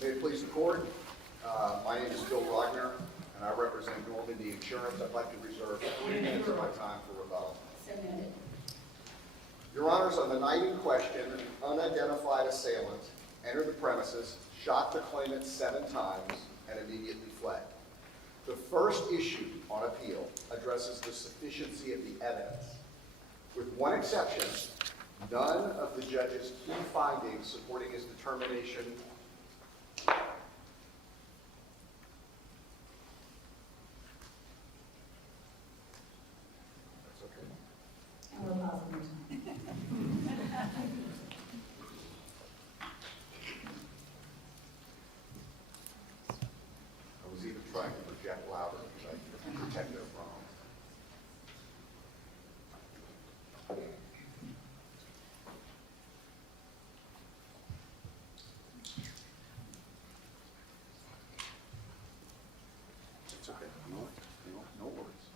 May it please the court, my name is Bill Wagner, and I represent Normandy Insurance. I'd like to reserve 3 minutes of my time for rebuttal. So noted. Your Honors, on the night in question, an unidentified assailant entered the premises, shot the claimant 7 times, and immediately fled. The first issue on appeal addresses the sufficiency of the evidence. With one exception, none of the judge's key findings supporting his determination And we're pausing your time. I was even trying to project louder because I protect their wrong. It's okay. No worries.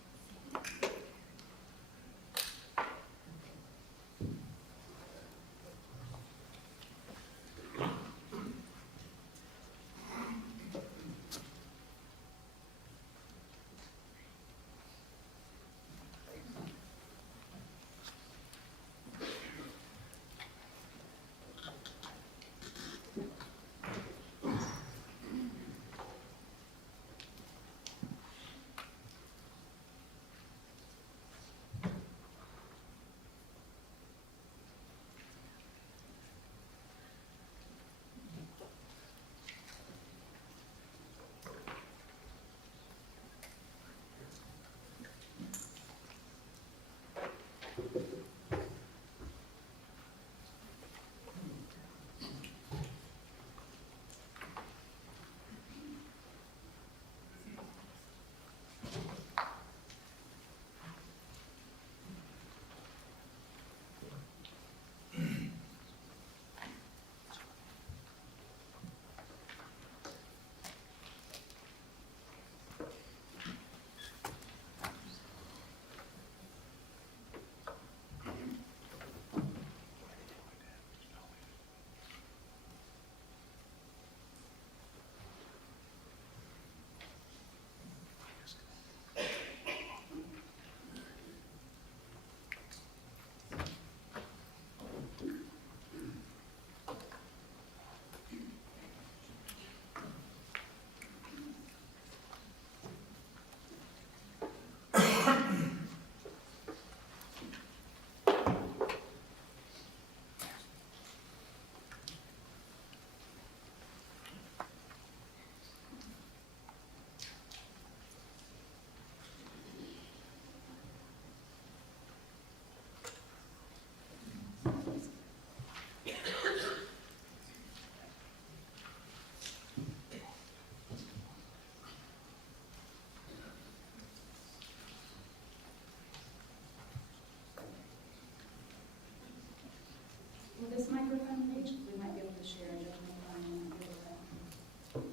Will this microphone reach? We might be able to share a judgment on it.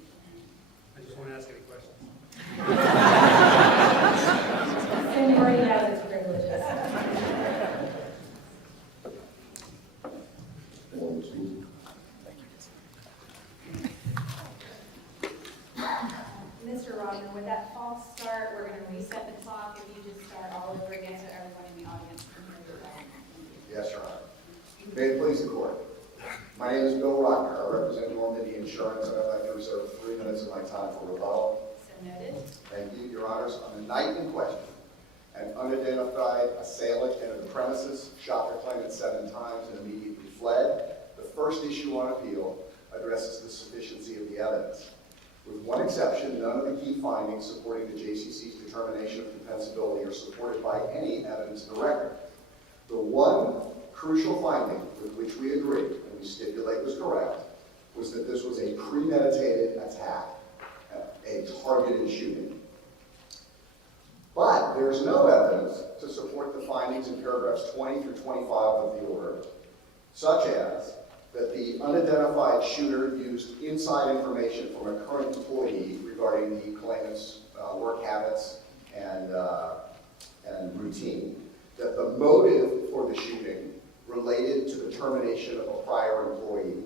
I just want to ask any questions. Cindy already has its privileges. Mr. Rodman, with that false start, we're going to reset the clock. If you just start all over again so everyone in the audience can hear you well. Yes, Your Honor. May it please the court. My name is Bill Wagner. I represent Normandy Insurance, and I'd like to reserve 3 minutes of my time for rebuttal. So noted. Thank you, Your Honors. On the night in question, an unidentified assailant entered the premises, shot the claimant 7 times, and immediately fled. The first issue on appeal addresses the sufficiency of the evidence. With one exception, none of the key findings supporting the JCC's determination of compensability are supported by any evidence in the record. The one crucial finding with which we agree, and we stipulate was correct, was that this was a premeditated attack, a targeted shooting. But there's no evidence to support the findings in paragraphs 20 through 25 of the order, such as that the unidentified shooter used inside information from a current employee regarding the claimant's work habits and routine, that the motive for the shooting related to the termination of a prior employee,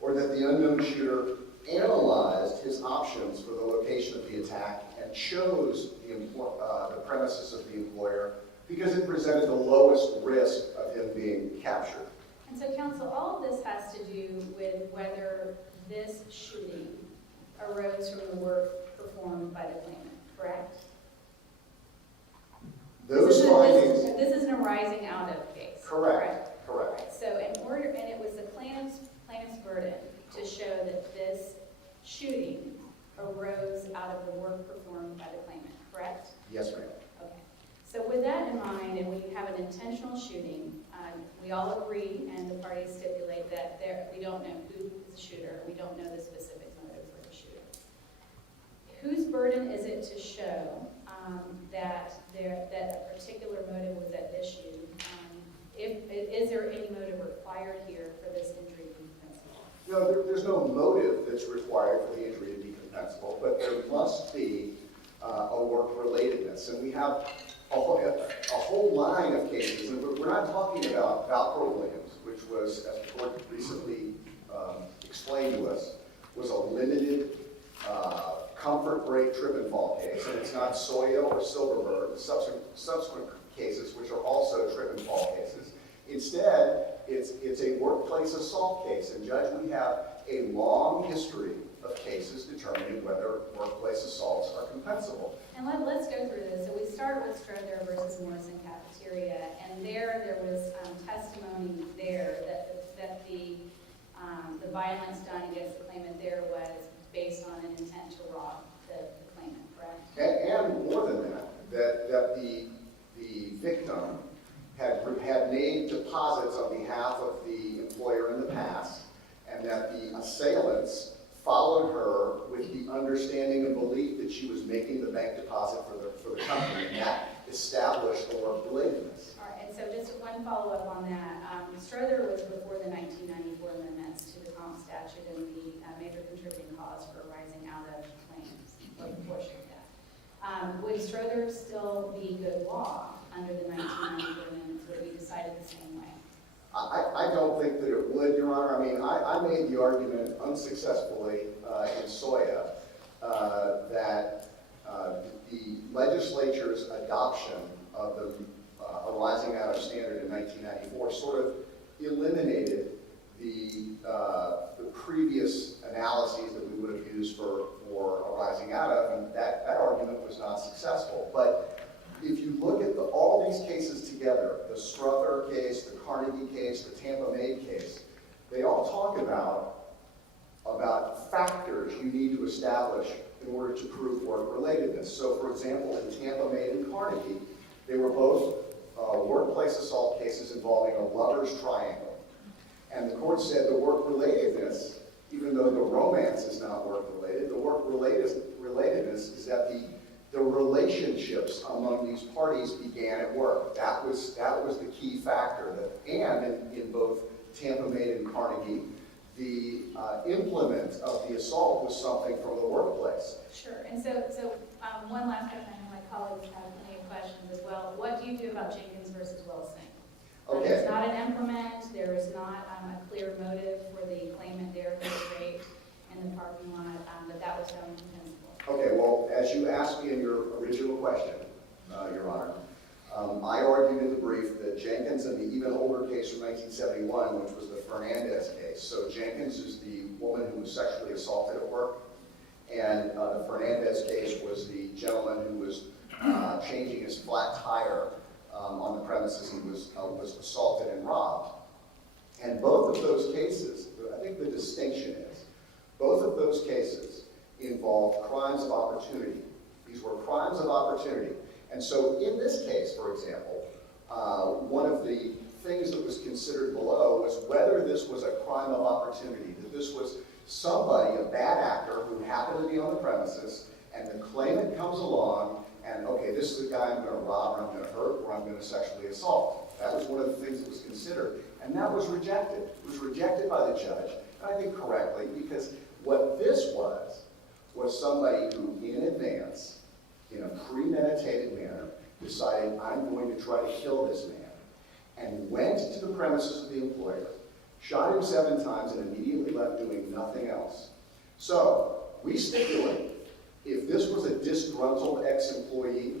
or that the unknown shooter analyzed his options for the location of the attack and chose the premises of the employer because it presented the lowest risk of him being captured. And so, counsel, all of this has to do with whether this shooting arose from the work performed by the claimant, correct? Those findings. This is an arising out of case. Correct. Right. So in order, and it was the plaintiff's burden to show that this shooting arose out of the work performed by the claimant, correct? Yes, ma'am. Okay. So with that in mind, and when you have an intentional shooting, we all agree, and the parties stipulate that we don't know who is the shooter. We don't know the specific motive for the shooter. Whose burden is it to show that a particular motive was at issue? Is there any motive required here for this injury to be compensable? No, there's no motive that's required for the injury to be compensable, but there must be a work-relatedness. And we have a whole line of cases, and we're not talking about Valco Williams, which was, as the court recently explained to us, was a limited comfort break trip and fall case, and it's not Soya or Silverberg, the subsequent cases, which are also trip and fall cases. Instead, it's a workplace assault case, and Judge, we have a long history of cases determining whether workplace assaults are compensable. And let's go through this. So we start with Strother versus Morrison Cafeteria, and there was testimony there that the violence done against the claimant there was based on an intent to rob the claimant, correct? And more than that the victim had made deposits on behalf of the employer in the past, and that the assailants followed her with the understanding and belief that she was making the bank deposit for the company, and that established the work-relatedness. All right, and so just one follow-up on that. Strother was before the 1994 amendments to the comp statute and the major contributing cause for arising out of claims, or proportion of that. Would Strother still be good law under the 1994 amendments? Would it be decided the same way? I don't think that it would, Your Honor. I mean, I made the argument unsuccessfully in Soya that the legislature's adoption of the arising out of standard in 1994 sort of eliminated the previous analyses that we would have used for arising out of, and that argument was not successful. But if you look at all these cases together, the Strother case, the Carnegie case, the Tampa Maid case, they all talk about factors you need to establish in order to prove work-relatedness. So, for example, in Tampa Maid and Carnegie, they were both workplace assault cases involving a lover's triangle. And the court said the work-relatedness, even though the romance is not work-related, the work-relatedness is that the relationships among these parties began at work. That was the key factor. And in both Tampa Maid and Carnegie, the implement of the assault was something from the workplace. Sure. And so one last question. I know my colleagues have plenty of questions as well. What do you do about Jenkins versus Wilson? Okay. It's not an implement. There is not a clear motive for the claimant there for the rape in the parking lot, but that was found compensable. Okay, well, as you asked me in your original question, Your Honor, I argued in the brief that Jenkins and the even older case from 1971, which was the Fernandez case. So Jenkins is the woman who was sexually assaulted at work, and the Fernandez case was the gentleman who was changing his flat tire on the premises and was assaulted and robbed. And both of those cases, I think the distinction is, both of those cases involved crimes of opportunity. These were crimes of opportunity. And so in this case, for example, one of the things that was considered below was whether this was a crime of opportunity, that this was somebody, a bad actor, who happened to be on the premises, and the claimant comes along, and okay, this is the guy I'm going to rob, or I'm going to hurt, or I'm going to sexually assault. That was one of the things that was considered. And that was rejected. It was rejected by the judge, and I think correctly, because what this was somebody who, in advance, in a premeditated manner, decided, I'm going to try to kill this man, and went to the premises of the employer, shot him 7 times, and immediately left doing nothing else. So we stipulate, if this was a disgruntled ex-employee,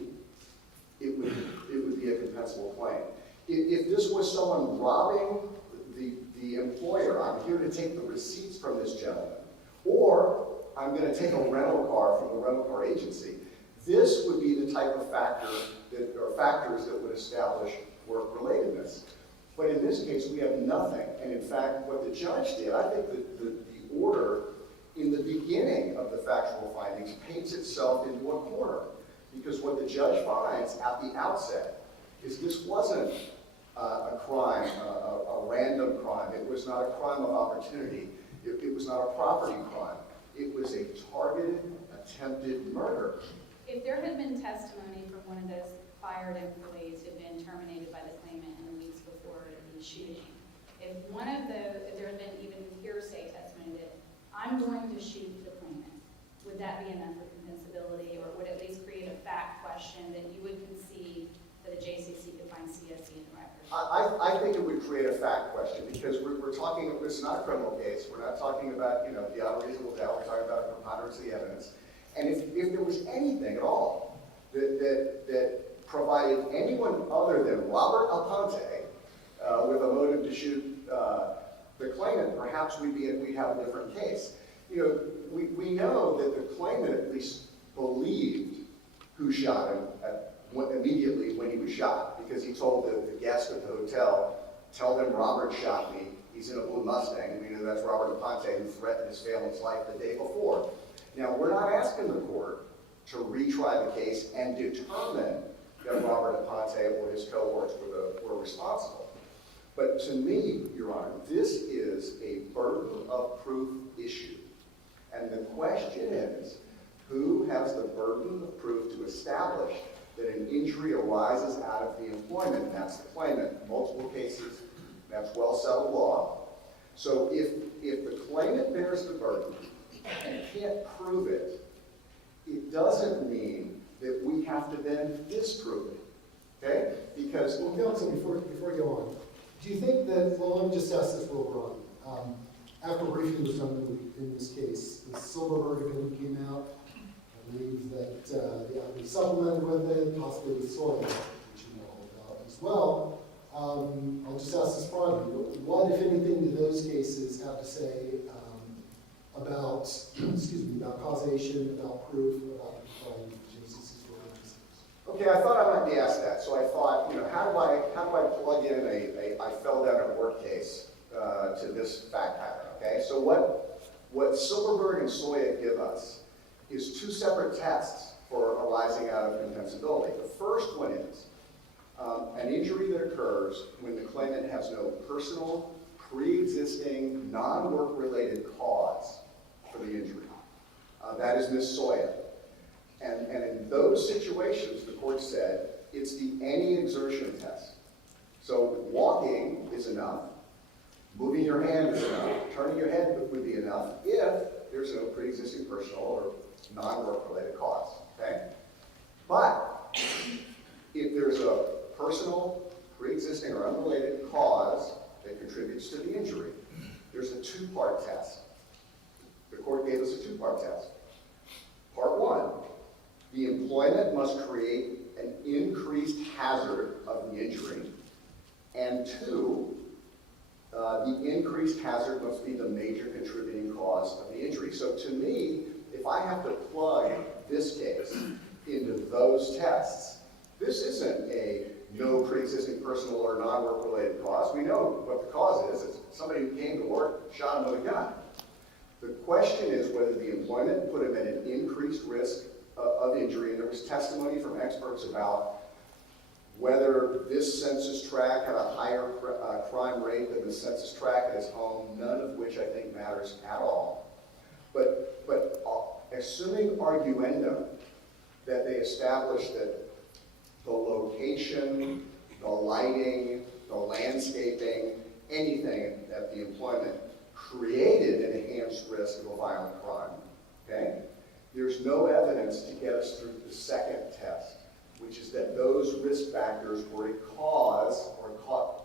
it would be a compensable claim. If this was someone robbing the employer, I'm here to take the receipts from this gentleman, or I'm going to take a rental car from the rental car agency, this would be the type of factors that would establish work relatedness. But in this case, we have nothing. And in fact, what the judge did, I think that the order in the beginning of the factual findings paints itself into a corner. Because what the judge finds at the outset is this wasn't a crime, a random crime. It was not a crime of opportunity. It was not a property crime. It was a targeted, attempted murder. If there had been testimony from one of those fired employees who had been terminated by the claimant in the weeks before the shooting, if there had been even hearsay testimony that I'm going to shoot the claimant, would that be enough for compensability, or would it at least create a fact question that you would concede that a JCC could find CSE in the record? I think it would create a fact question, because we're talking, this is not a criminal case, we're not talking about, beyond a reasonable doubt, we're talking about a preponderance of the evidence. And if there was anything at all that provided anyone other than Robert Aponte with a motive to shoot the claimant, perhaps we'd have a different case. We know that the claimant at least believed who shot him immediately when he was shot, because he told the guest at the hotel, "Tell them Robert shot me. He's in a blue Mustang." And we know that's Robert Aponte, who threatened his family's life the day before. Now, we're not asking the court to retry the case and determine that Robert Aponte or his cohorts were responsible. But to me, Your Honor, this is a burden of proof issue. And the question is, who has the burden of proof to establish that an injury arises out of the employment? And that's the claimant. Multiple cases, that's well-settled law. So if the claimant bears the burden and can't prove it, it doesn't mean that we have to then disprove it, okay? Because, well, counsel, before we go on, do you think that, well, let me just ask this real broadly. After briefing was done in this case, the Silverberg opinion came out. I believe that the supplemented with it, possibly with soil, which you know all about as well. I'll just ask this broadly. What, if anything, do those cases have to say about, about causation, about proof, about JCC's role? okay, I thought I might be asked that. So I thought, how do I plug in I fell down at work case to this fact pattern, okay? So what Silverberg and Soya give us is two separate tests for arising out of compensability. The first one is an injury that occurs when the claimant has no personal, pre-existing, non-work-related cause for the injury. That is Ms. Soya. And in those situations, the court said, it's the any exertion test. So walking is enough, moving your hand is enough, turning your head would be enough if there's no pre-existing personal or non-work-related cause, okay? But if there's a personal, pre-existing, or unrelated cause that contributes to the injury, there's a two-part test. The court gave us a two-part test. Part one, the employment must create an increased hazard of the injury. And two, the increased hazard must be the major contributing cause of the injury. So to me, if I have to plug this case into those tests, this isn't a no pre-existing personal or non-work related cause. We know what the cause is. It's somebody who came to work, shot him with a gun. The question is whether the employment put him at an increased risk of injury, and there was testimony from experts about whether this census tract had a higher crime rate than the census tract at his home, none of which I think matters at all. But assuming arguendo that they established that the location, the lighting, the landscaping, anything at the employment created an enhanced risk of a violent crime, okay? There's no evidence to get us through the second test, which is that those risk factors were a cause or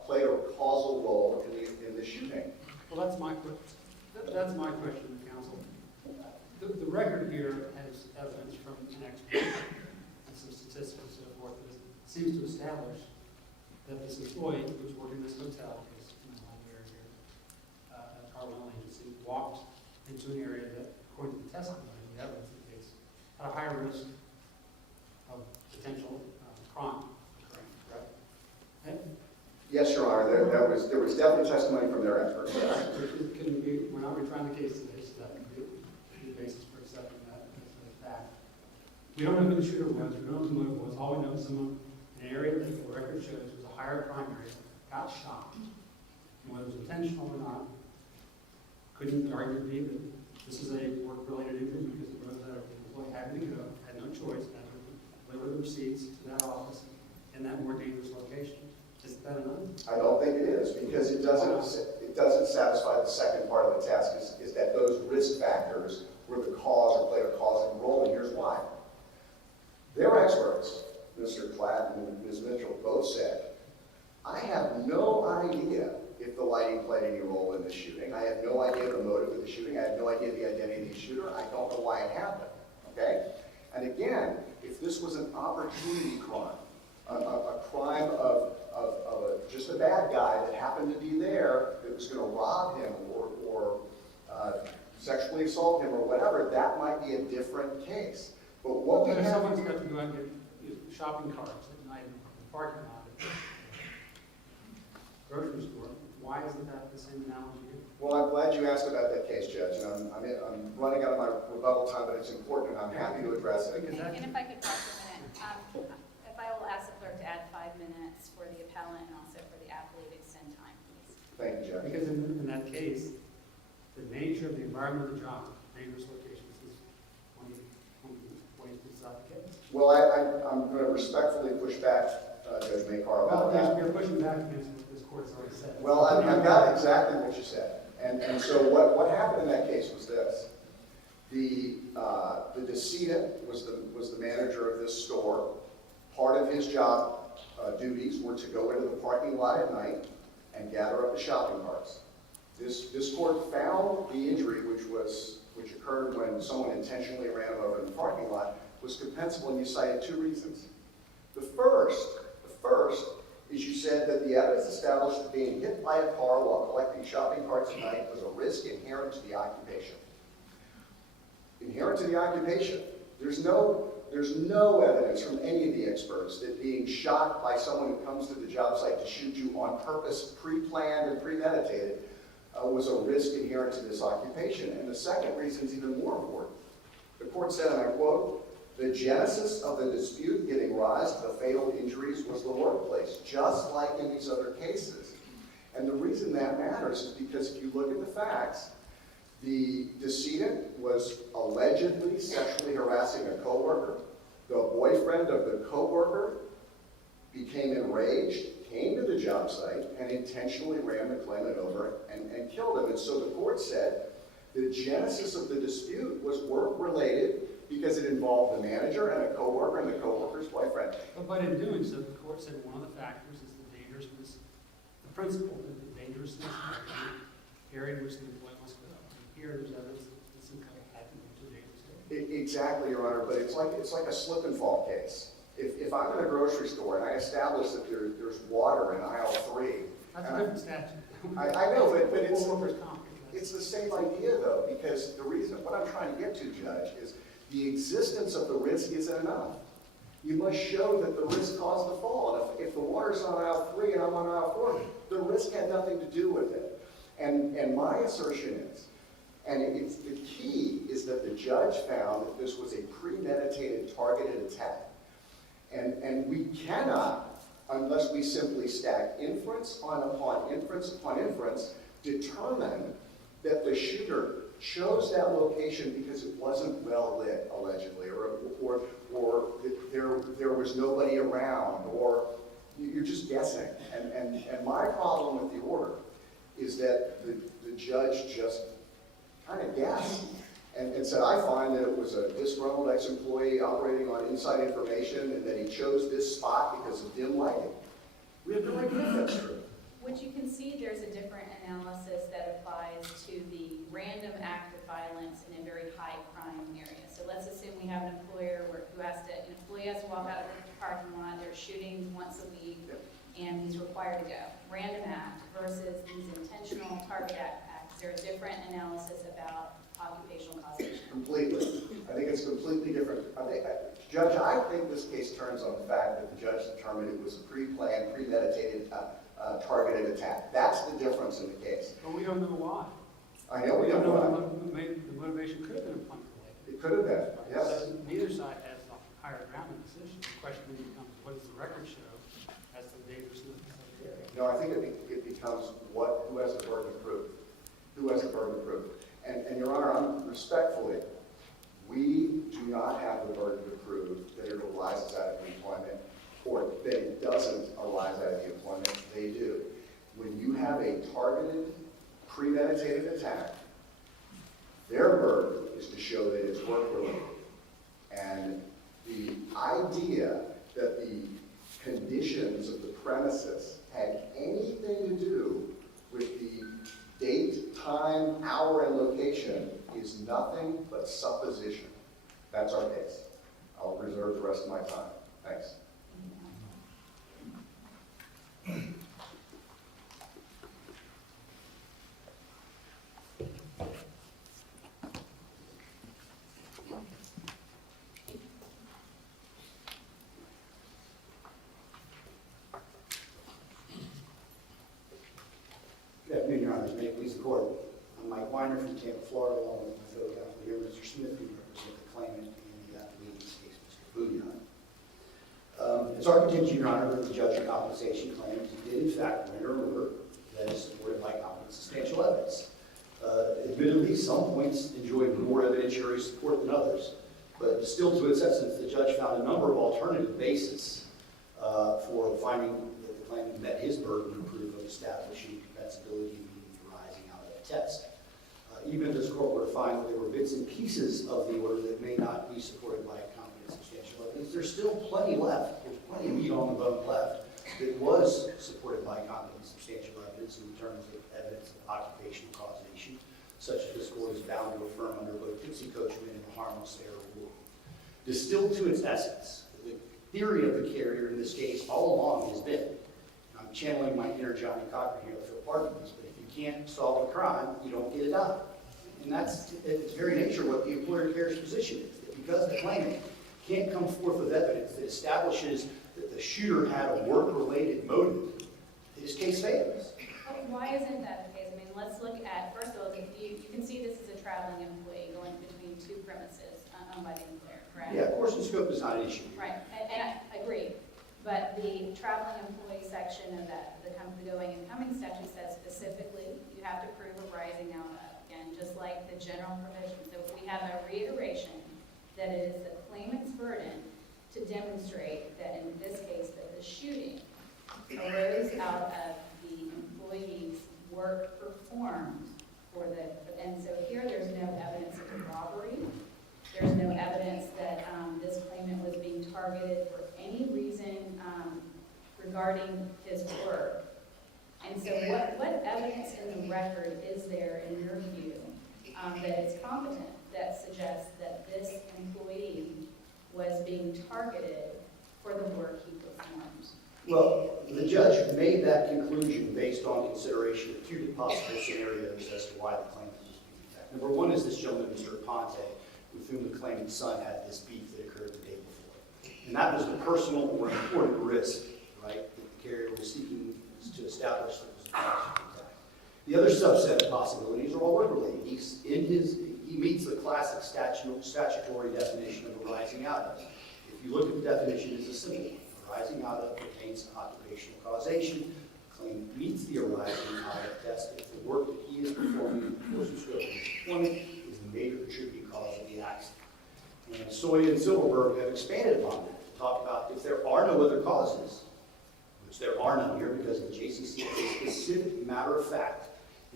played a causal role in the shooting. Well, that's my question, counsel. record here has evidence from an expert and some statistics and so forth that seems to establish that this employee who's working in this hotel, is in the home area here, at our rental agency, walked into an area that, according to the testimony, the evidence of the case, had a higher risk of potential crime occurring, correct? And Yes, Your Honor, there was definitely testimony from their experts. it can be, we're not retrying the case today, so that can be the basis for accepting that as a fact. We don't know who the shooter was, we don't know who the motive was. All we know is someone in an area that the record shows was a higher crime area, got shot. And whether it was intentional or not, couldn't argue be that this is a work-related injury because it was that the employee had to go, had no choice, had to deliver the receipts to that office in that more dangerous location. Is that enough? I don't think it is, because it doesn't satisfy the second part of the test, is that those risk factors were the cause or played a causing role, and here's why. Their experts, Mr. Platt and Ms. Mitchell, both said, I have no idea if the lighting played any role in the shooting. I have no idea the motive of the shooting. I have no idea the identity of the shooter. I don't know why it happened, okay? And again, if this was an opportunity crime, a crime of just a bad guy that happened to be there that was going to rob him or sexually assault him or whatever, that might be a different case. But what we But if have someone's got to go out and get shopping carts at night in the parking lot at the grocery store, why isn't that the same analogy here? Well, I'm glad you asked about that case, Judge, and I'm running out of my rebuttal time, but it's important, and I'm happy to address it. Because that, And if I could pause for a minute, if I will ask the clerk to add 5 minutes for the appellant and also for the appellate to extend time, please. Thank you, Judge. because in that case, the nature of the environment of the job, dangerous locations, is one of the ways to decide the case. Well, I'm going to respectfully push back, Judge Makar, about that. You're pushing back against what this court's already said. Well, I've got exactly what you said. And so what happened in that case was this. The decedent was the manager of this store. Part of his job duties were to go into the parking lot at night and gather up the shopping carts. This court found the injury, which occurred when someone intentionally ran him over in the parking lot, was compensable, and you cited 2 reasons. The first is you said that the evidence established that being hit by a car while collecting shopping carts at night was a risk inherent to the occupation. Inherent to the occupation. There's no evidence from any of the experts that being shot by someone who comes to the job site to shoot you on purpose, pre-planned and premeditated, was a risk inherent to this occupation. And the second reason is even more important. The court said, and I quote, the genesis of the dispute giving rise to the fatal injuries was the workplace, just like in these other cases. And the reason that matters is because if you look at the facts, the decedent was allegedly sexually harassing a coworker. The boyfriend of the coworker became enraged, came to the job site, and intentionally ran the claimant over and killed him. And so the court said the genesis of the dispute was work-related because it involved the manager and a coworker and the coworker's boyfriend. But in doing so, the court said one of the factors is the dangerousness, the principle that the dangerousness of the area in which the employee must go. Here, there's evidence that this employee had to go to a dangerous area. Exactly, Your Honor, but it's like a slip and fall case. If I'm in a grocery store and I establish that there's water in aisle 3. That's a different statute. I know, but it's Workers' comp. it's the same idea though, because the reason, what I'm trying to get to, Judge, is the existence of the risk isn't enough. You must show that the risk caused the fall. And if the water's on aisle 3 and I'm on aisle 4, the risk had nothing to do with it. And my assertion is, and it's the key is that the judge found that this was a premeditated, targeted attack. And we cannot, unless we simply stack inference upon inference upon inference, determine that the shooter chose that location because it wasn't well lit, allegedly, or there was nobody around, or you're just guessing. And my problem with the order is that the judge just kind of guessed and said, I find that it was a disgruntled ex-employee operating on inside information and that he chose this spot because of dim lighting. We have no idea if that's true. Would you concede there's a different analysis that applies to the random act of violence in a very high crime area? does walk out of the parking lot, there's shootings once a week, and he's required to go. Random act versus these intentional target acts. There are different analysis about occupational causation. Completely. I think it's completely different. Judge, I think this case turns on the fact that the judge determined it was a pre-planned, premeditated, targeted attack. That's the difference in the case. But we don't know why. I know we don't know. The motivation could have been point related. It could have been, yes. So neither side has the higher ground in this issue. The question then becomes, what does the record show as to the dangerousness of the area? No, I think it becomes who has the burden of proof? Who has the burden of proof? And Your Honor, respectfully, we do not have the burden to prove that it arises out of the employment or that it doesn't arise out of the employment. They do. When you have a targeted, premeditated attack, their burden is to show that it's work-related. And the idea that the conditions of the premises had anything to do with the date, time, hour, and location is nothing but supposition. That's our case. I'll reserve the rest of my time. Thanks. Good afternoon, Your Honors. May it please the Court. I'm Mike Weiner from Tampa, Florida, along with my fellow counsel here, Mr. Smith, who represent the claimant and the appellee in this case, Mr. Bouillon. It's our contention, Your Honor, that the judge in compensation claims did in fact render an order that is supported by competent substantial evidence. Admittedly, some points enjoyed more evidentiary support than others, but still to its essence, the judge found a number of alternative bases for finding that the claimant met his burden of proof of establishing compensability immediately arising out of the test. Even if this court were to find that there were bits and pieces of the order that may not be supported by competent substantial evidence, there's still plenty left. There's plenty of meat on the bone left that was supported by competent substantial evidence in terms of evidence of occupational causation, such as this court is bound to affirm under both Dixie Coachman and the harmless error rule. Distilled to its essence, the theory of the carrier in this case all along has been, I'm channeling my inner Johnny Cochran here, so pardon this, but if you can't solve a crime, you don't get it done. And that's its very nature what the employer carrier's position is, that because the claimant can't come forth with evidence that establishes that the shooter had a work-related motive, his case fails. Okay, why isn't that the case? I mean, let's look at, first of all, you can see this is a traveling employee going between two premises owned by the employer, correct? Yeah, course and scope is not an issue. Right, and I agree. But the traveling employee section of that, the going and coming section says specifically, you have to prove a rising out of, again, just like the general provision. So we have a reiteration that it is the claimant's burden to demonstrate that in this case, that the shooting arose out of the employee's work performed for the, and so here there's no evidence of a robbery. There's no evidence that this claimant was being targeted for any reason regarding his work. And so what evidence in the record is there, in your view, that it's competent, that suggests that this employee was being targeted for the work he performed? Well, the judge made that conclusion based on consideration of two possible scenarios as to why the claimant was being attacked. Number one is this gentleman, Mr. Aponte, with whom the claimant's son had this beef that occurred the day before. And that was the personal or important risk, right, that the carrier was seeking to establish that was a attack. The other subset of possibilities are all work-related. He meets the classic statutory definition of arising out of. If you look at the definition, it's a simple one. Arising out of pertains to occupational causation. The claimant meets the arising out of test if the work that he is performing in the course of scope of his employment is the major contributing cause of the accident. And Soy and Silverberg have expanded upon that to talk about if there are no other causes, which there are none here because the JCC is a specific matter of fact,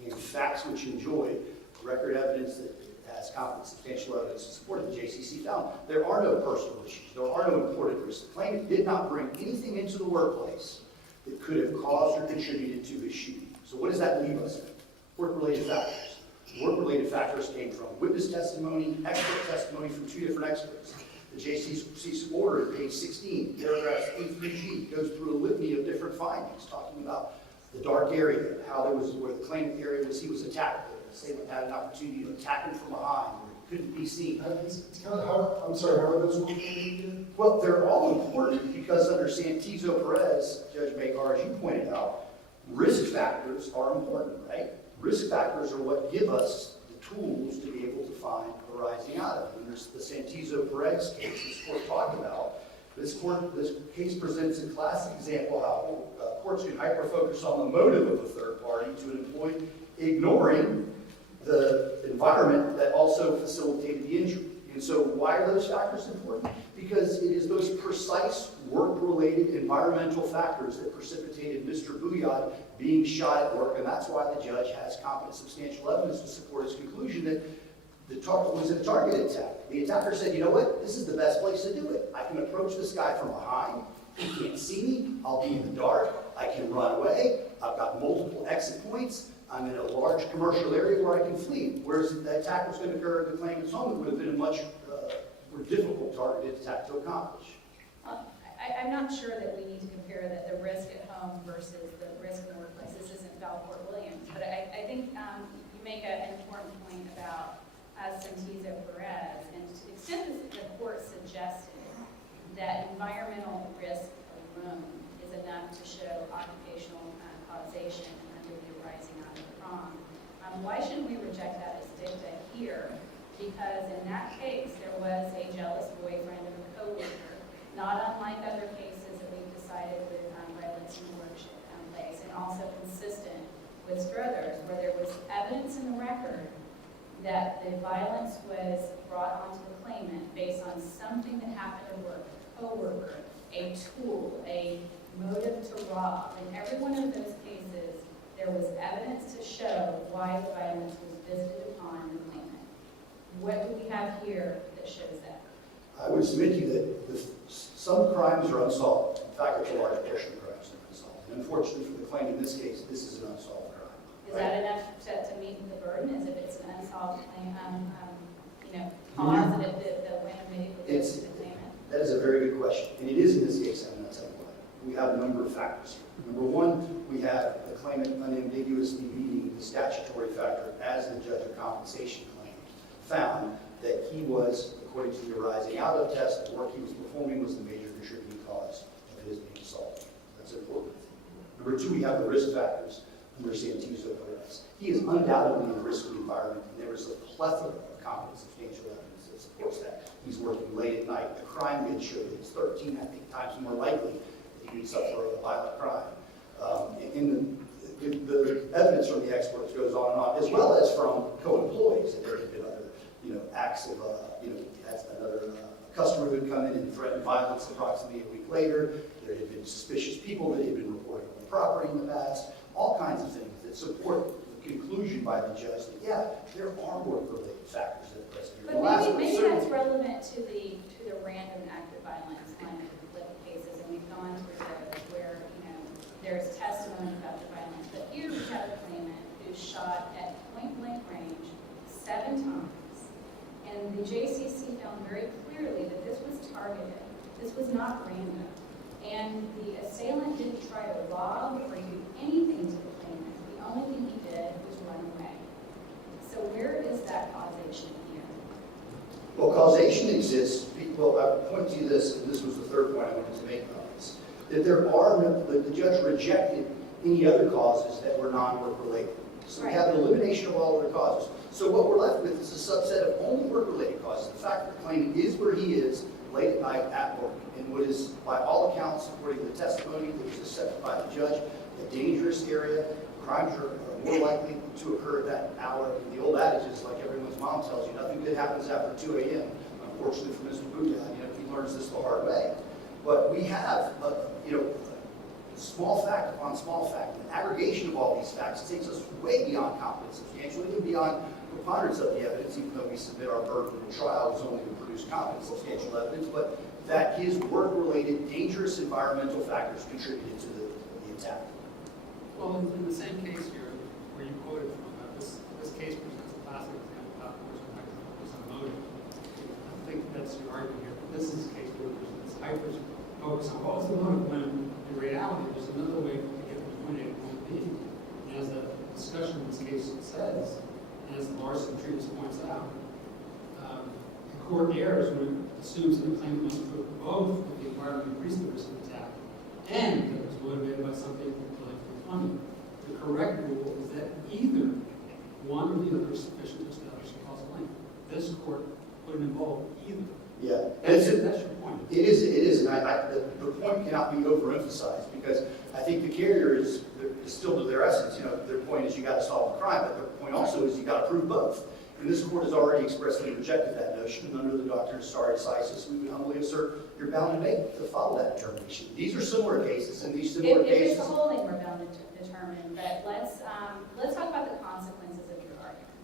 and facts which enjoy record evidence that has competent substantial evidence to support the JCC found. There are no personal issues. There are no important risks. The claimant did not bring anything into the workplace that could have caused or contributed to his shooting. So what does that leave us with? Work-related factors. Work-related factors came from witness testimony, expert testimony from two different experts. The JCC's order at page 16, paragraphs A through G, goes through a litany of different findings, talking about the dark area, how there was, where the claimant area was, he was attacked. The assailant had an opportunity to attack him from behind, where he couldn't be seen. It's kind of how, I'm sorry, how are those rules again? Well, they're all important because under Santizo Perez, Judge Bekar, as you pointed out, risk factors are important, right? Risk factors are what give us the tools to be able to find arising out of. And there's the Santizo Perez case this court talked about. This case presents a classic example how courts can hyper-focus on the motive of a third party to an employee, ignoring the environment that also facilitated the injury. And so why are those factors important? Because it is those precise work-related environmental factors that precipitated Mr. Bouillard being shot at work, and that's why the judge has competent substantial evidence to support his conclusion that the target was a targeted attack. The attacker said, you know what, this is the best place to do it. I can approach this guy from behind, he can't see me, I'll be in the dark, I can run away, I've got multiple exit points, I'm in a large commercial area where I can flee. Whereas if the attack was going to occur at the claimant's home, it would have been a much more difficult targeted attack to accomplish. I'm not sure that we need to compare the risk at home versus the risk in the workplace. This isn't Valport Williams, but I think you make an important point about Santizo Perez, and to the extent that the court suggested that environmental risk alone is enough to show occupational causation under the arising out of the prong. Why shouldn't we reject that as dicta here? Because in that case, there was a jealous boyfriend of a coworker, not unlike other cases that we've decided with violence in the workplace, and also consistent with Struthers, where there was evidence in the record that the violence was brought onto the claimant based on something that happened at work, a coworker, a tool, a motive to rob. In every one of those cases, there was evidence to show why the violence was visited upon the claimant. What do we have here that shows that? I would submit to you that some crimes are unsolved. In fact, a large portion of crimes are unsolved. And unfortunately for the claimant in this case, this is an unsolved crime. Is that enough to meet the burden, as if it's an unsolved claim, cause that the women may It's- to the claimant? That is a very good question. And it is in this case, I'm going to tell you why. We have a number of factors here. Number one, we have the claimant unambiguously meeting the statutory factor as the judge of compensation claim found that he was, according to the arising out of test, the work he was performing was the major contributing cause of his being assaulted. That's important. Number two, we have the risk factors under Santizo Perez. He is undoubtedly in a risky environment, and there is a plethora of competent substantial evidence that supports that. He's working late at night. The crime did show that it's 13, I think, times more likely that he would suffer a violent crime. The evidence from the experts goes on and on, as well as from co-employees. And there have been other, acts of, that's another customer who had come in and threatened violence approximately a week later. There had been suspicious people that had been reporting on the property in the past. All kinds of things that support the conclusion by the judge that, yeah, there are work-related factors at present here. But maybe that's relevant to the random act of violence line of cases, and we've gone through those where, there's testimony about the violence. But here we have a claimant who's shot at point-blank range 7 times, and the JCC found very clearly that this was targeted. This was not random. And the assailant didn't try to rob or do anything to the claimant. The only thing he did was run away. So where is that causation here? Well, causation exists. Well, I would point to you this, and this was the third point I wanted to make about this, that the judge rejected any other causes that were non-work related. So we have an elimination of all other causes. So what we're left with is a subset of only work-related causes. The fact that the claimant is where he is late at night at work, in what is, by all accounts, according to the testimony that was accepted by the judge, a dangerous area. Crimes are more likely to occur at that hour. The old adage is, like everyone's mom tells you, nothing good happens after 2 a.m. Unfortunately for Mr. Bouillard, he learns this the hard way. But we have, small fact upon small fact. The aggregation of all these facts takes us way beyond competence substantial, even beyond preponderance of the evidence, even though we submit our burden in trial is only to produce competent substantial evidence, but that his work-related dangerous environmental factors contributed to the attack. Well, in the same case here, where you quoted from, this case presents a classic example of how force and was a motive. I think that's your argument here. this is a case where there's this hyper focus on what's the motive, when in reality, there's another way to get from point A to point B. And as the discussion in this case says, and as the Larson treatise points out, the court errs when it assumes that the claimant must prove both that the environment increased the risk of attack and that it was motivated by something politically funded. The correct rule is that either one or the other is sufficient to establish a causal link. This court wouldn't involve either. Yeah. That's your point. It is, and the point cannot be overemphasized, because I think the carrier is still to their essence, their point is you got to solve the crime, but their point also is you got to prove both. And this court has already expressly rejected that notion, and under the doctrine of stare decisis, we would humbly assert you're bound to follow that determination. These are similar cases, and these similar If cases. it's a holding, we're bound to determine, but let's talk about the consequences of your argument.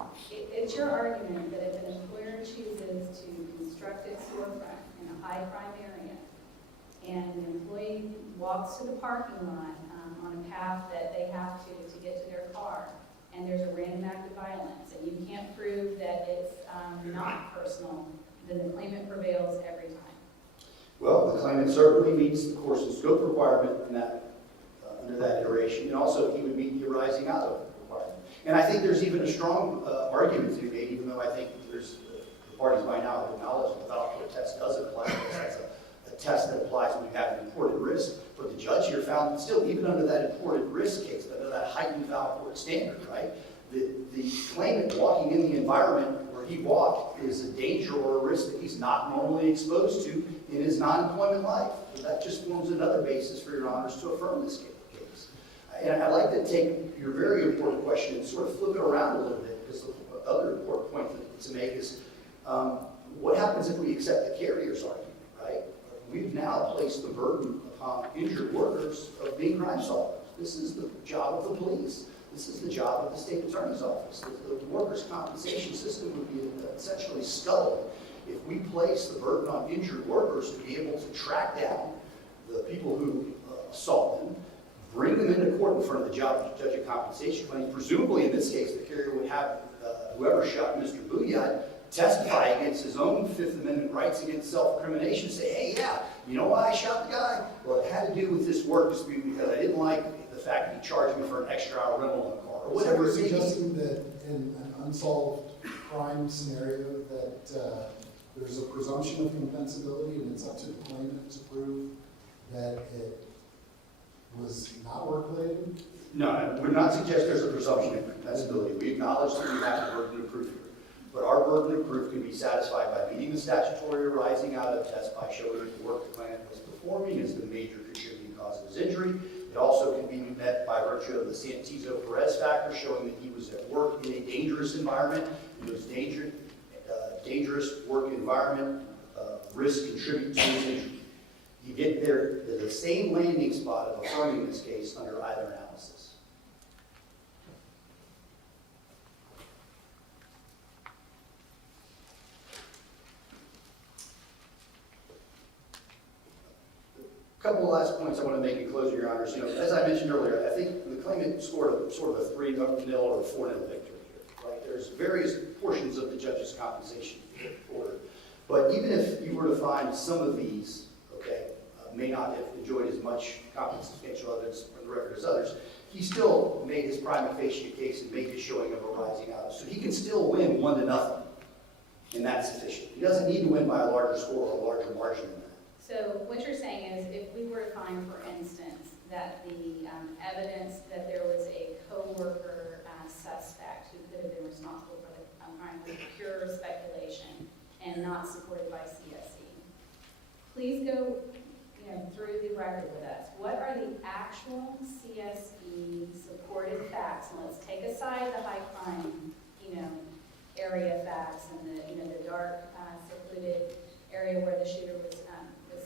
All right? It's your argument that if an employer chooses to construct its storefront in a high crime area, and the employee walks to the parking lot on a path that they have to get to their car, and there's a random act of violence, and you can't prove that it's not personal, then the claimant prevails every time. Well, the claimant certainly meets the course and scope requirement in that, under that iteration, and also he would meet the arising out of requirement. And I think there's even a strong argument to be made, even though I think there's the parties by now have acknowledged the without test does apply. That's a test that applies when you have an imported risk. But the judge here found that still, even under that imported risk case, under that heightened Valcourt standard, right, the claimant walking in the environment where he walked is a danger or a risk that he's not normally exposed to in his non-employment life. So that just forms another basis for your honors to affirm this case. And I'd like to take your very important question and sort of flip it around a little bit, because the other important point to make is what happens if we accept the carrier's argument, right? We've now placed the burden upon injured workers of being crime solvers. This is the job of the police. This is the job of the state attorney's office. The workers' compensation system would be essentially scuttled if we place the burden on injured workers to be able to track down the people who assault them, bring them into court in front of the judge of compensation claims. Presumably, in this case, the carrier would have whoever shot Mr. Bouillard testify against his own Fifth Amendment rights against self-incrimination, say, hey, yeah, you know why I shot the guy? Well, it had to do with this work dispute because I didn't like the fact that he charged me for an extra hour rental in the car, or whatever So it you're may be. suggesting that in an unsolved crime scenario that there's a presumption of compensability and it's up to the claimant to prove that it was not work-related? No, I would not suggest there's a presumption of compensability. We acknowledge that we have the burden of proof here. But our burden of proof can be satisfied by meeting the statutory arising out of test by showing that the work the claimant was performing is the major contributing cause of his injury. It also can be met by virtue of the Santizo-Perez factor, showing that he was at work in a dangerous environment. And those dangerous work environment risk contribute to his injury. You get there to the same landing spot of affirming this case under either analysis. A couple of last points I want to make in closing, Your Honors. As I mentioned earlier, I think the claimant scored a 3-0 or a 4-0 victory here. Right? There's various portions of the judge's compensation order, but even if you were to find some of these, may not have enjoyed as much substantial evidence on the record as others, he still made his prima facie case and made his showing of arising out of. So he can still win 1-0, and that's sufficient. He doesn't need to win by a larger score or a larger margin than that. So what you're saying is if we were to find, for instance, that the evidence that there was a co-worker suspect who could have been responsible for the crime was pure speculation and not supported by CSE, please go through the record with us. What are the actual CSE supported facts? And let's take aside the high crime, area facts and the dark, secluded area where the shooter was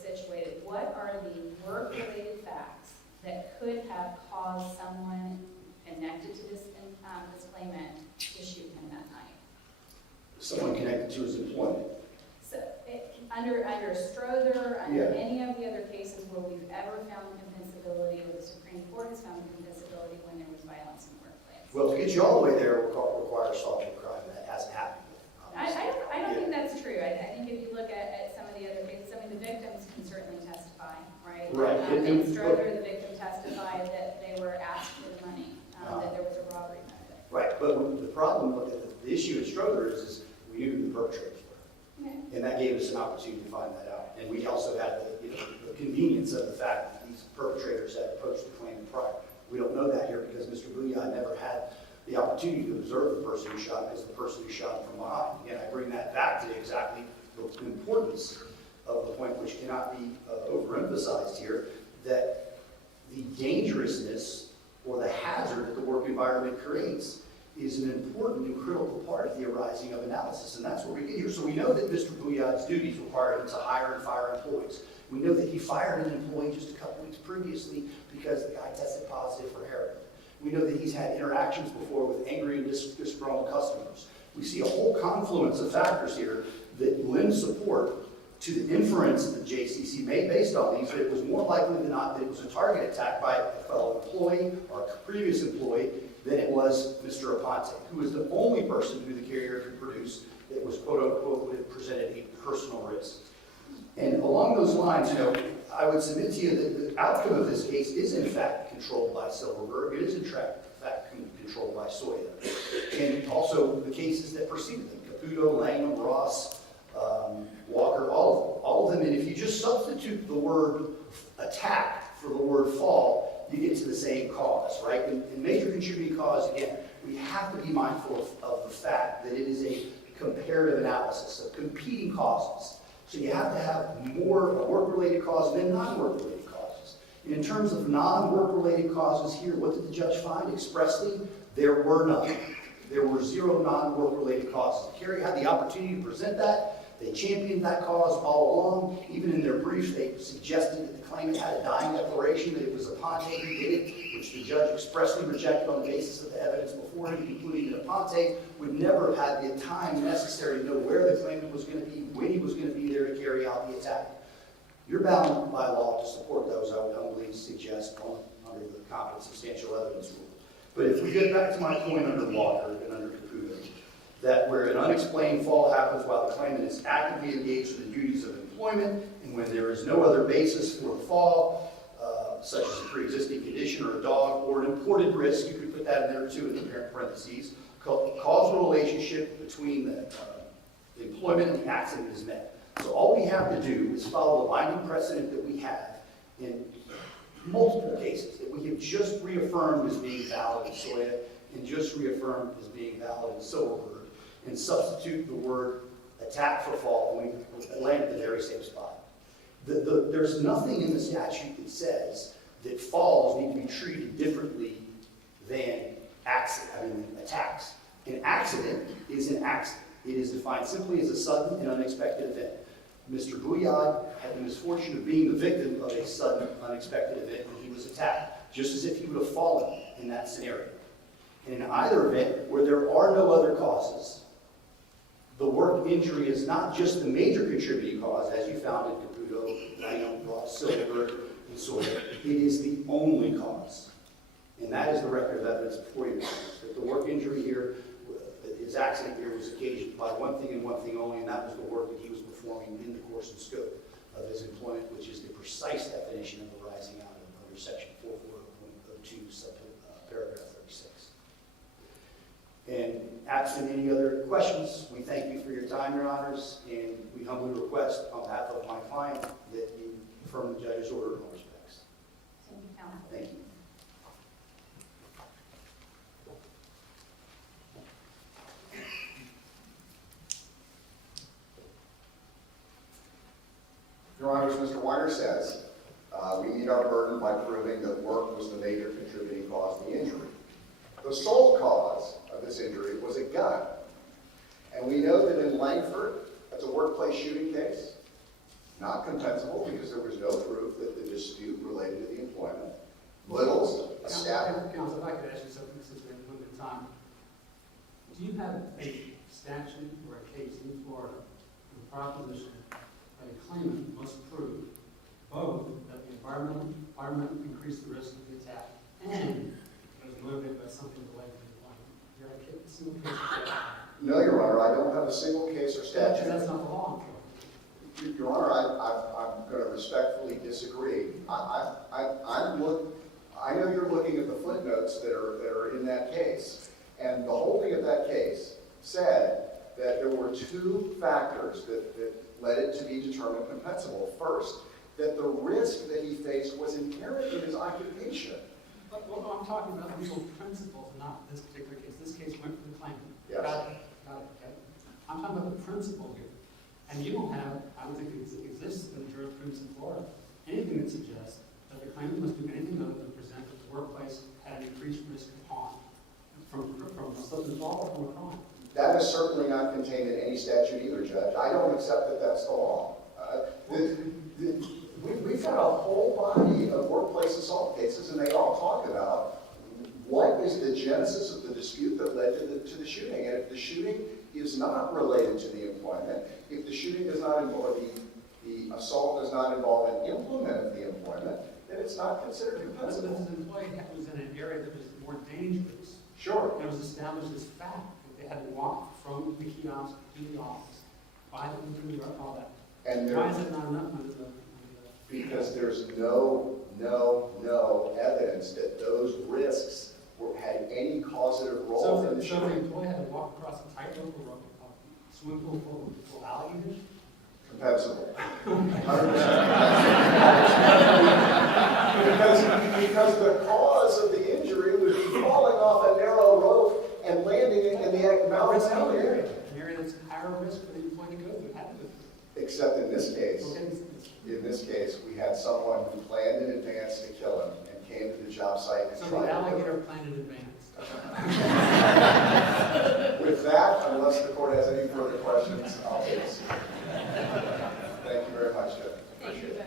situated. What are the work-related facts that could have caused someone connected to this claimant to shoot him that night? Someone connected to his employment. So, under Strother, under Yeah. any of the other cases where we've ever found compensability, or the Supreme Court has found compensability when there was violence in the workplace. Well, to get you all the way there requires solving the crime, and that hasn't happened yet. I don't think that's true. I think if you look at witness can certainly testify, right? Right. And Strother, the victim, testified that they were asked for the money, that there was a robbery motive. Right, but the problem, the issue in Strother is we knew who the perpetrators were. Okay. And that gave us an opportunity to find that out. And we also had the convenience of the fact that these perpetrators had approached the claimant prior. We don't know that here because Mr. Booyah never had the opportunity to observe the person who shot him as the person who shot him from behind. Again, I bring that back to exactly the importance of the point, which cannot be overemphasized here, that the dangerousness or the hazard that the work environment creates is an important and critical part of the arising of analysis, and that's where we get here. So we know that Mr. Booyah's duties required him to hire and fire employees. We know that he fired an employee just a couple weeks previously because the guy tested positive for heroin. We know that he's had interactions before with angry and disgruntled customers. We see a whole confluence of factors here that lend support to the inference that JCC made based on these, that it was more likely than not that it was a target attack by a fellow employee or a previous employee than it was Mr. Aponte, who was the only person who the carrier could produce that was quote-unquote would have presented a personal risk. And along those lines, I would submit to you that the outcome of this case is in fact controlled by Silverberg. It is in fact controlled by Soya. And also the cases that preceded them, Caputo, Langham, Ross, Walker, all of them. And if you just substitute the word attack for the word fall, you get to the same cause, right? In major contributing cause, again, we have to be mindful of the fact that it is a comparative analysis of competing causes. So you have to have more work-related causes than non-work-related causes. And in terms of non-work-related causes here, what did the judge find expressly? There were none. There were 0 non-work-related causes. The carrier had the opportunity to present that. They championed that cause all along. Even in their brief, they suggested that the claimant had a dying declaration that it was Aponte who did it, which the judge expressly rejected on the basis of the evidence before him, concluding that Aponte would never have had the time necessary to know where the claimant was going to be, when he was going to be there to carry out the attack. You're bound by law to support those, I would humbly suggest, under the competent substantial evidence rule. But if we get back to my point under Walker and under Caputo, that where an unexplained fall happens while the claimant is actively engaged in the duties of employment, and when there is no other basis for the fall, such as a pre-existing condition or a dog or an imported risk, you could put that in there too in the parentheses, causal relationship between the employment and the accident is met. So all we have to do is follow the binding precedent that we have in multiple cases that we have just reaffirmed as being valid in Soya and just reaffirmed as being valid in Silverberg, and substitute the word attack for fall, and we land at the very same spot. There's nothing in the statute that says that falls need to be treated differently than attacks. An accident is an accident. It is defined simply as a sudden and unexpected event. Mr. Booyah had the misfortune of being the victim of a sudden, unexpected event when he was attacked, just as if he would have fallen in that scenario. And in either event, where there are no other causes, the work injury is not just the major contributing cause, as you found in Caputo, Langham, Ross, Silverberg, and Sawyer. It is the only cause. And that is the record of evidence before you. That the work injury here, his accident here, was occasioned by one thing and one thing only, and that was the work that he was performing in the course and scope of his employment, which is the precise definition of arising out of under section 44.02, paragraph 36. And absent any other questions, we thank you for your time, Your Honors, and we humbly request on behalf of my client that you affirm the judge's order in all respects. Thank you, counsel. Thank you. Your Honors, Mr. Weiner says, we meet our burden by proving that work was the major contributing cause of the injury. The sole cause of this injury was a gun. And we know that in Langford, that's a workplace shooting case, not compensable because there was no proof that the dispute related to the employment. Little's, a staff. Counsel, if I could ask you something since we have limited time. Do you have a statute or a case in Florida with a proposition that a claimant must prove both that the environment increased the risk of the attack and it was motivated by something related to the employment? Do you have a single case or statute? No, Your Honor, I don't have a single case or statute. That's not the law. Your Honor, going to respectfully disagree. I know you're looking at the footnotes that are in that case, and the holding of that case said that there were two factors that led it to be determined compensable. First, that the risk that he faced was inherent in his occupation. But I'm talking about legal principles, not this particular case. This case went for the claimant. Yes. Got it, okay. I'm talking about the principle here. And you don't have, I don't think it exists in the jurisprudence in Florida, anything that suggests that the claimant must do anything other than present that the workplace had an increased risk of harm from slip and fall or from a crime. That is certainly not contained in any statute either, Judge. I don't accept that that's the law. We've got a whole body of workplace assault cases, and they all talk about what is the genesis of the dispute that led to the shooting. And if the shooting is not related to the employment, if the shooting does not involve, the assault does not involve an implement of the employment, then it's not considered But this compensable. employee was in an area that was more dangerous. Sure. And it was established as fact that they had to walk from the kiosk to the office, by the all that. And Why is it not enough under the because there's no evidence that those risks had any causative role So in the the shooting. employee had to walk across a tightrope or a swimming pool full of alligators? Compensable. 100%. Because the cause of the injury was falling off a narrow rope and landing in the mouth of an alligator. An area that's higher risk for the employee to go through, had to go through. Except in this case, Okay, we had someone who planned in advance to kill him and came to the job site and so tried the to kill him. alligator planned in advance. With that, unless the court has any further questions, I'll take a seat. Thank you very much, Jeff. Thank you Appreciate it. both.